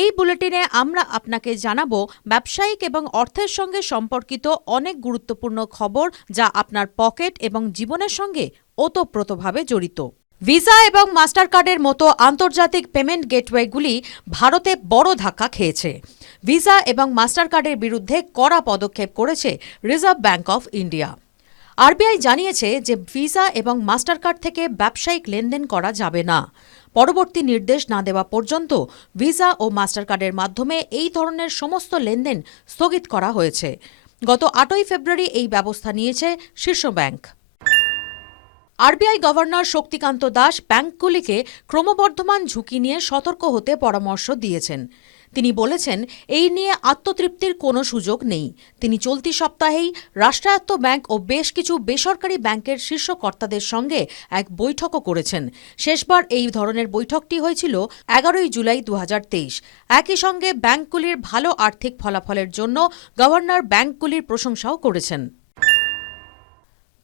এই বুলেটিনে আমরা আপনাকে জানাব ব্যবসায়িক এবং অর্থের সঙ্গে সম্পর্কিত অনেক গুরুত্বপূর্ণ খবর যা আপনার পকেট এবং জীবনের সঙ্গে ওতপ্রোতভাবে জড়িত। ভিসা এবং মাস্টার কার্ডের মতো আন্তর্জাতিক পেমেন্ট গেটওয়েগুলি ভারতে বড় ধাক্কা খেয়েছে। ভিসা এবং মাস্টার কার্ডের বিরুদ্ধে কড়া পদক্ষেপ করেছে Reserve Bank of India. RBI জানিয়েছে যে ভিসা এবং মাস্টার কার্ড থেকে ব্যবসায়িক লেনদেন করা যাবে না। পরবর্তী নির্দেশ না দেওয়া পর্যন্ত ভিসা ও মাস্টার কার্ডের মাধ্যমে এই ধরনের সমস্ত লেনদেন স্থগিত করা হয়েছে। গত আটই ফেব্রুয়ারি এই ব্যবস্থা নিয়েছে শীর্ষ bank. RBI governor Shaktikanta Das ব্যাংকগুলিকে ক্রমবর্ধমান ঝুঁকি নিয়ে সতর্ক হতে পরামর্শ দিয়েছেন। তিনি বলেছেন, এই নিয়ে আত্মতৃপ্তির কোনো সুযোগ নেই। তিনি চলতি সপ্তাহেই রাষ্ট্রায়ত্ত ব্যাংক ও বেশ কিছু বেসরকারি ব্যাংকের শীর্ষ কর্তাদের সঙ্গে এক বৈঠকও করেছেন। শেষবার এই ধরনের বৈঠকটি হয়েছিল এগারোই জুলাই দু হাজার তেইশ। একই সঙ্গে ব্যাংকগুলির ভালো আর্থিক ফলাফলের জন্য গভর্নর ব্যাংকগুলির প্রশংসাও করেছেন।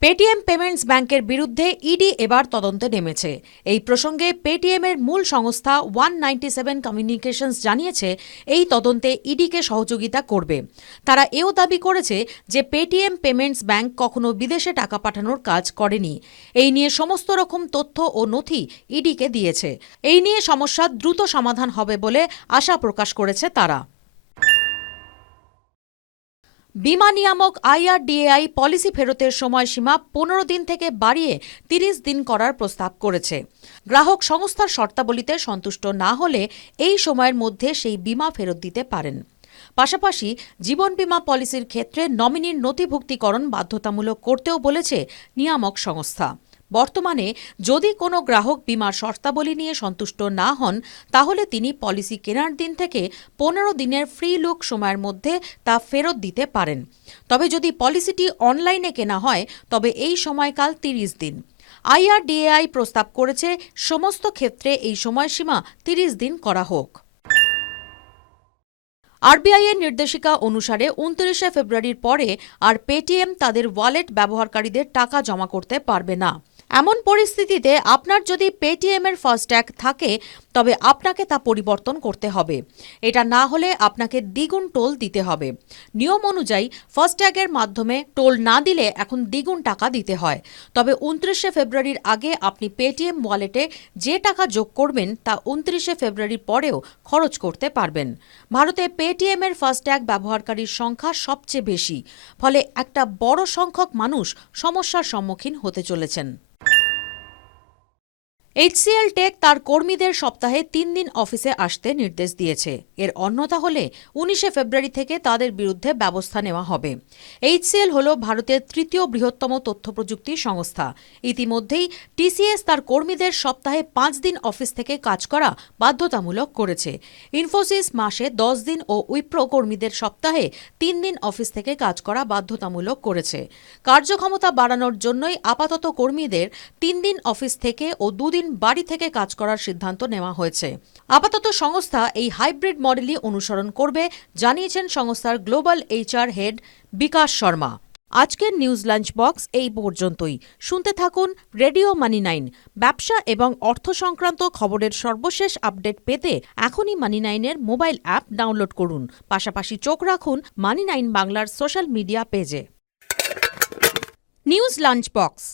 পেটিএম পেমেন্টস ব্যাংকের বিরুদ্ধে ইডি এবার তদন্তে নেমেছে। এই প্রসঙ্গে পেটিএমের মূল সংস্থা ওয়ান নাইনটি সেভেন কমিউনিকেশনস জানিয়েছে, এই তদন্তে ইডিকে সহযোগিতা করবে। তারা এও দাবি করেছে যে পেটিএম পেমেন্টস ব্যাংক কখনো বিদেশে টাকা পাঠানোর কাজ করেনি। এই নিয়ে সমস্ত রকম তথ্য ও নথি ইডিকে দিয়েছে। এই নিয়ে সমস্যা দ্রুত সমাধান হবে বলে আশা প্রকাশ করেছে তারা। বিমা নিয়ামক আইআরডিএআই পলিসি ফেরতের সময়সীমা পনেরো দিন থেকে বাড়িয়ে তিরিশ দিন করার প্রস্তাব করেছে। গ্রাহক সংস্থার শর্তাবলীতে সন্তুষ্ট না হলে এই সময়ের মধ্যে সেই বিমা ফেরত দিতে পারেন। পাশাপাশি জীবন বিমা পলিসির ক্ষেত্রে নমিনির নথিভুক্তিকরণ বাধ্যতামূলক করতেও বলেছে নিয়ামক সংস্থা। বর্তমানে যদি কোনো গ্রাহক বিমার শর্তাবলী নিয়ে সন্তুষ্ট না হন, তাহলে তিনি পলিসি কেনার দিন থেকে পনেরো দিনের ফ্রি লুক সময়ের মধ্যে তা ফেরত দিতে পারেন। তবে যদি পলিসিটি অনলাইনে কেনা হয়, তবে এই সময়কাল তিরিশ দিন। আইআরডিএআই প্রস্তাব করেছে, সমস্ত ক্ষেত্রে এই সময়সীমা তিরিশ দিন করা হোক। আরবিআই এর নির্দেশিকা অনুসারে উনত্রিশে ফেব্রুয়ারির পরে আর পেটিএম তাদের ওয়ালেট ব্যবহারকারীদের টাকা জমা করতে পারবে না। এমন পরিস্থিতিতে আপনার যদি পেটিএম এর ফাস্ট্যাগ থাকে, তবে আপনাকে তা পরিবর্তন করতে হবে। এটা না হলে আপনাকে দ্বিগুণ টোল দিতে হবে। নিয়ম অনুযায়ী ফাস্ট্যাগের মাধ্যমে টোল না দিলে এখন দ্বিগুণ টাকা দিতে হয়। তবে উনত্রিশে ফেব্রুয়ারির আগে আপনি পেটিএম ওয়ালেটে যে টাকা যোগ করবেন, তা উনত্রিশে ফেব্রুয়ারির পরেও খরচ করতে পারবেন। ভারতে পেটিএম এর ফাস্ট্যাগ ব্যবহারকারীর সংখ্যা সবচেয়ে বেশি, ফলে একটা বড় সংখ্যক মানুষ সমস্যার সম্মুখীন হতে চলেছেন। এইচসিএল টেক তার কর্মীদের সপ্তাহে তিন দিন অফিসে আসতে নির্দেশ দিয়েছে। এর অন্যতা হলে উনিশে ফেব্রুয়ারি থেকে তাদের বিরুদ্ধে ব্যবস্থা নেওয়া হবে। এইচসিএল হল ভারতের তৃতীয় বৃহত্তম তথ্য প্রযুক্তি সংস্থা। ইতিমধ্যেই টিসিএস তার কর্মীদের সপ্তাহে পাঁচ দিন অফিস থেকে কাজ করা বাধ্যতামূলক করেছে। ইনফোসিস মাসে দশ দিন ও উইপ্রো কর্মীদের সপ্তাহে তিন দিন অফিস থেকে কাজ করা বাধ্যতামূলক করেছে। কার্যক্ষমতা বাড়ানোর জন্যই আপাতত কর্মীদের তিন দিন অফিস থেকে ও দুদিন বাড়ি থেকে কাজ করার সিদ্ধান্ত নেওয়া হয়েছে। আপাতত সংস্থা এই হাইব্রিড মডেলই অনুসরণ করবে, জানিয়েছেন সংস্থার global HR head Bikash Sharma. আজকের নিউজ লাঞ্চ বক্স এই পর্যন্তই। শুনতে থাকুন রেডিও মানি নাইন। ব্যবসা এবং অর্থ সংক্রান্ত খবরের সর্বশেষ আপডেট পেতে এখনই মানি নাইনের মোবাইল অ্যাপ ডাউনলোড করুন। পাশাপাশি চোখ রাখুন মানি নাইন বাংলার সোশ্যাল মিডিয়া পেজে। News lunch box.